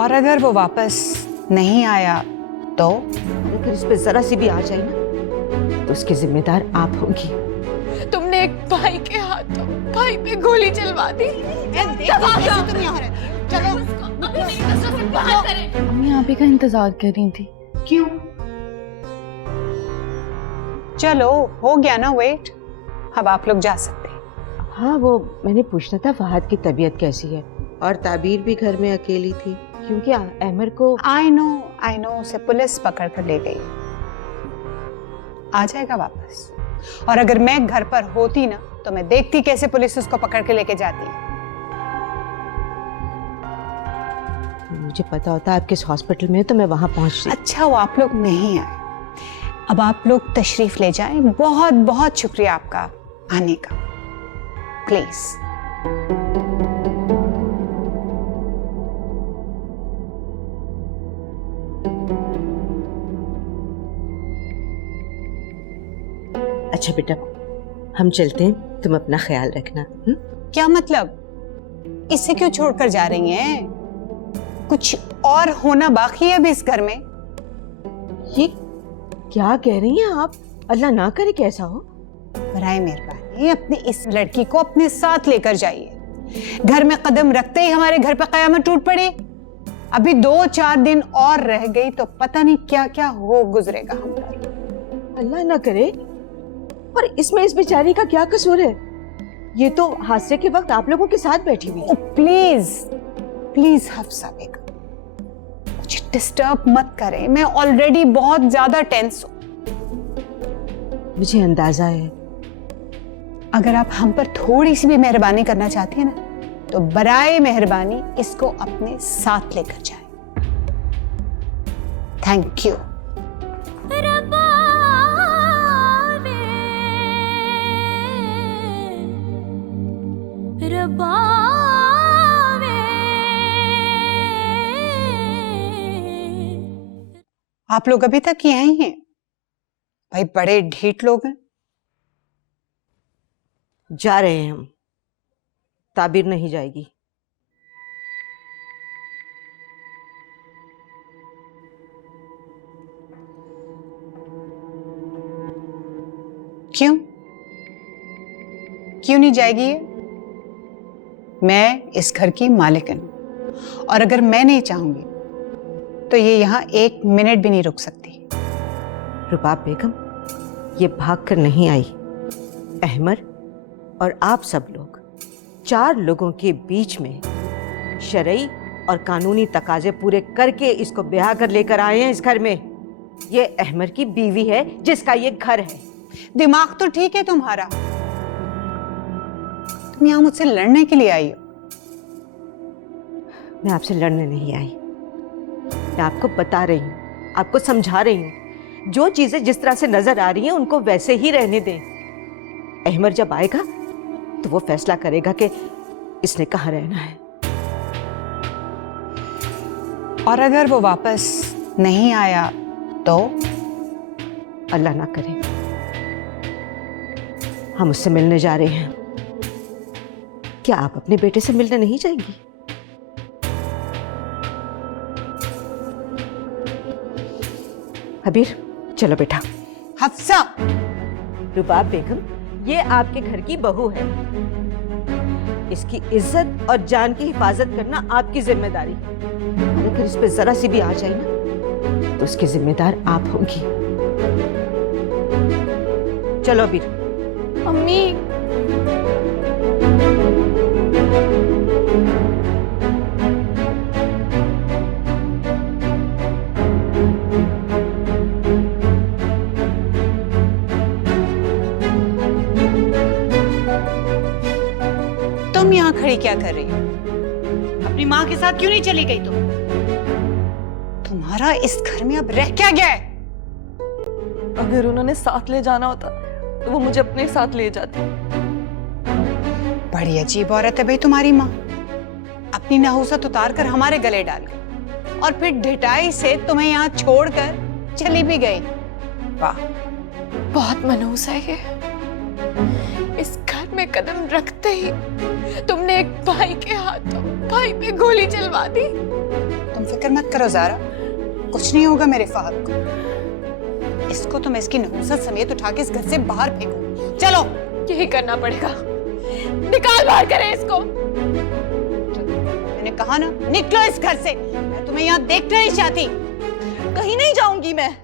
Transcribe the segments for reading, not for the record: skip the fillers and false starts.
और अगर वो वापस नहीं आया तो? अगर इस पे जरा सी भी आ जाए ना तो उसकी जिम्मेदार आप होंगी। तुमने एक भाई के हाथों भाई पे गोली चलवा दी। तुम यहाँ रहती हो? चलो अम्मी आप ही का इंतजार कर रही थी। क्यों? चलो हो गया ना वेट, अब आप लोग जा सकते हैं। हाँ, वो मैंने पूछना था फहद की तबीयत कैसी है, और ताबीर भी घर में अकेली थी क्योंकि अहमर को आई नो उसे पुलिस पकड़ कर ले गई, आ जाएगा वापस। और अगर मैं घर पर होती ना तो मैं देखती कैसे पुलिस उसको पकड़ के लेके जाती। मुझे पता होता आप किस हॉस्पिटल में तो मैं वहां पहुंचती। अच्छा वो आप लोग नहीं आए, अब आप लोग तशरीफ ले जाएं। बहुत बहुत शुक्रिया आपका आने का, प्लीज। अच्छा बेटा, हम चलते हैं, तुम अपना ख्याल रखना। क्या मतलब? इसे क्यों छोड़कर जा रही हैं? कुछ और होना बाकी है अभी इस घर में। ये क्या कह रही हैं आप? अल्लाह ना करे कैसा हो। बराए मेहरबानी अपनी इस लड़की को अपने साथ लेकर जाइए। घर में कदम रखते ही हमारे घर पे कयामत टूट पड़ी। अभी 2-4 दिन और रह गई तो पता नहीं क्या क्या हो गुजरेगा हम पर। अल्लाह ना करे। और इसमें इस बेचारी का क्या कसूर है? ये तो हादसे के वक्त आप लोगों के साथ बैठी हुई है। प्लीज प्लीज हफ्सा बेगम, मुझे डिस्टर्ब मत करें, मैं ऑलरेडी बहुत ज्यादा टेंस हूं। मुझे अंदाजा है। अगर आप हम पर थोड़ी सी भी मेहरबानी करना चाहती हैं ना तो बराए मेहरबानी इसको अपने साथ लेकर जाएं। Thank you. आप लोग अभी तक यहीं हैं? भाई बड़े ढीठ लोग हैं। जा रहे हैं हम, ताबीर नहीं जाएगी। क्यों क्यों नहीं जाएगी ये? मैं इस घर की मालिकन हूं और अगर मैं नहीं चाहूंगी तो ये यहां 1 मिनट भी नहीं रुक सकती। रुबाब बेगम, ये भाग कर नहीं आई। अहमर और आप सब लोग 4 लोगों के बीच में शरई और कानूनी तकाजे पूरे करके इसको ब्याह कर लेकर आए हैं इस घर में। ये अहमर की बीवी है जिसका ये घर है। दिमाग तो ठीक है तुम्हारा, तुम यहां मुझसे लड़ने के लिए आई हो। मैं आपसे लड़ने नहीं आई, मैं आपको बता रही हूँ, आपको समझा रही हूँ। जो चीजें जिस तरह से नजर आ रही हैं उनको वैसे ही रहने दें। अहमर जब आएगा तो वो फैसला करेगा कि इसने कहाँ रहना है। और अगर वो वापस नहीं आया तो? अल्लाह ना करे। हम उससे मिलने जा रहे हैं। क्या आप अपने बेटे से मिलने नहीं जाएंगी? हबीर, चलो बेटा। हफ्सा! रुबाब बेगम, ये आपके घर की बहू है। इसकी इज्जत और जान की हिफाजत करना आपकी जिम्मेदारी है। अगर इस पे जरा सी भी आ जाए ना तो उसकी जिम्मेदार आप होंगी। चलो हबीर। अम्मी तुम यहाँ खड़ी क्या कर रही हो? अपनी माँ के साथ क्यों नहीं चली गई तुम? तुम्हारा इस घर में अब रह क्या गया है? अगर उन्होंने साथ ले जाना होता तो वो मुझे अपने साथ ले जाती। बड़ी अजीब औरत है भाई तुम्हारी माँ। अपनी नहुसत उतार कर हमारे गले डाल गई और फिर ढिठाई से तुम्हें यहाँ छोड़कर चली भी गई। वाह, बहुत मनहूस है ये। इस घर में कदम रखते ही तुमने एक भाई के हाथों भाई पे गोली चलवा दी। तुम फिक्र मत करो ज़ारा, कुछ नहीं होगा मेरे फहद को। इसको तो मैं इसकी नहुसत समेत उठा के इस घर से बाहर फेंकूं। चलो। यही करना पड़ेगा, निकाल बाहर करें इसको। मैंने कहा ना, निकलो इस घर से। मैं तुम्हें यहाँ देखना नहीं चाहती। कहीं नहीं जाऊंगी मैं,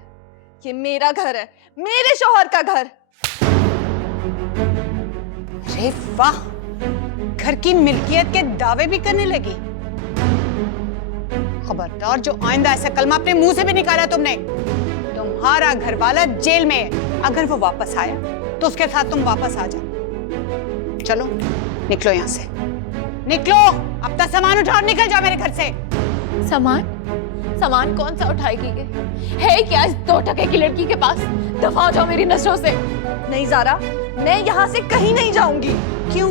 ये मेरा घर है, मेरे शौहर का घर। अरे वाह, घर की मिल्कियत के दावे भी करने लगी। खबरदार, जो आइंदा ऐसा कलमा अपने मुंह से भी निकाला तुमने। तुम्हारा घर वाला जेल में है, अगर वो वापस आया तो उसके साथ तुम वापस आ जाओ। चलो निकलो यहाँ से, निकलो। अपना सामान उठाओ, निकल जाओ मेरे घर से। सामान कौन सा उठाएगी? है क्या इस 2 टके की लड़की के पास? दफा हो जाओ मेरी नजरों से। नहीं ज़ारा, मैं यहाँ से कहीं नहीं जाऊंगी। क्यों?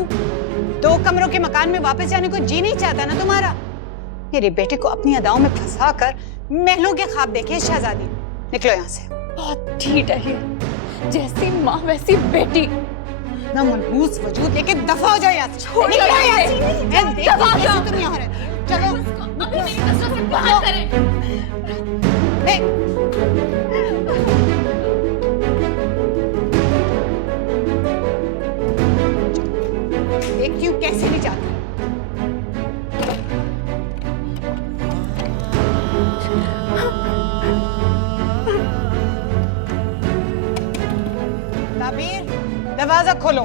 2 कमरों के मकान में वापस जाने को जी नहीं चाहता ना तुम्हारा? मेरे बेटे को अपनी अदाओं में फंसा कर महलों के ख्वाब देखे शहजादी। निकलो यहाँ से। बहुत ढीठ है ये, जैसी माँ वैसी बेटी। ना मनहूस वजूद लेके दफा हो जाओ यहाँ से। छोड़ निकलो दो यहाँ इसे। से। मैं देखती दफा हूँ हो कैसे जाओ। तुम यहाँ रहती हो। चलो। अभी मेरी नजरों से बाहर करें। देखती हूँ कैसे नहीं जाती। ताबीर, दरवाजा खोलो।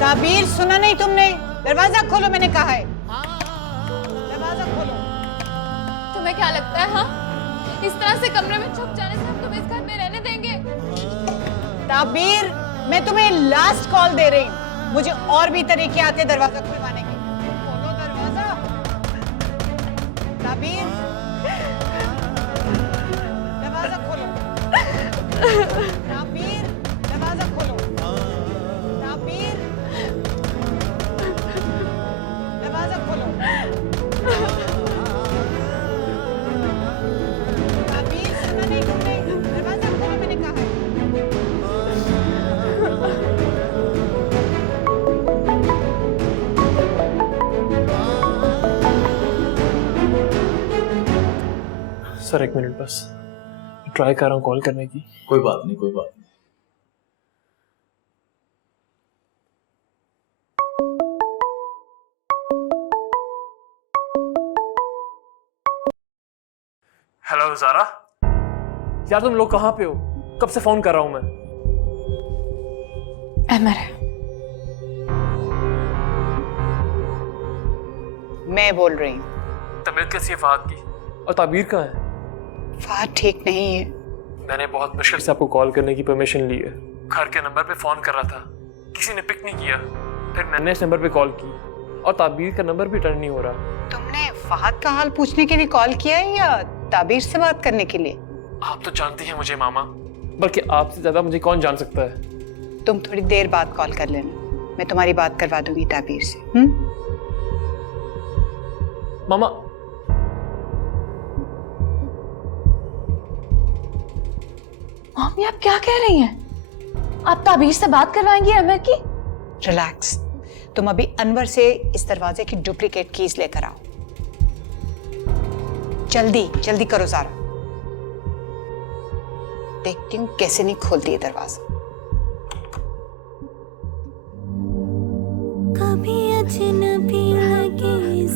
ताबीर, सुना नहीं तुमने? दरवाजा खोलो, मैंने कहा है। दरवाजा खोलो। तुम्हें क्या लगता है, हाँ? इस तरह से कमरे में छुप जाने से हम तुम्हें इस घर में रहने देंगे? ताबीर, मैं तुम्हें लास्ट कॉल दे रही हूँ। मुझे और भी तरीके आते दरवाजा खुलवाने के। खोलो दरवाजा। ताबीर, दरवाजा खोलो। ताबीर, दरवाजा खोलो। ताबीर, दरवाजा खोलो। ताबीर, सुना नहीं तुमने? दरवाजा खोलो, मैंने कहा है। सर 1 मिनट बस, ट्राई कर रहा हूँ कॉल करने की। कोई बात नहीं, कोई बात नहीं। हेलो ज़ारा, यार तुम लोग कहाँ पे हो? कब से फोन कर रहा हूँ मैं। अहमर है। मैं बोल रही हूँ। तबीयत कैसी है फहद की? और ताबीर कहाँ है? फहद ठीक नहीं है। मैंने बहुत मुश्किल से आपको कॉल करने की परमिशन ली है। घर के नंबर पे फोन कर रहा था, किसी ने पिक नहीं किया। फिर मैंने इस नंबर पे कॉल की और ताबीर का नंबर भी टर्न नहीं हो रहा। तुमने फहद का हाल पूछने के लिए कॉल किया है या ताबीर से बात करने के लिए? आप तो जानती हैं मुझे मामा, बल्कि आपसे ज्यादा मुझे कौन जान सकता है। तुम थोड़ी देर बाद कॉल कर लेना, मैं तुम्हारी बात करवा दूंगी ताबीर से। मामा, मम्मी आप क्या कह रही हैं? आप ताबीर से बात करवाएंगी अहमर की? रिलैक्स, तुम अभी अनवर से इस दरवाजे की डुप्लीकेट कीज लेकर आओ। जल्दी जल्दी करो ज़ारा, देखती हूँ कैसे नहीं खोलती है दरवाजा। कभी अजनबी लगे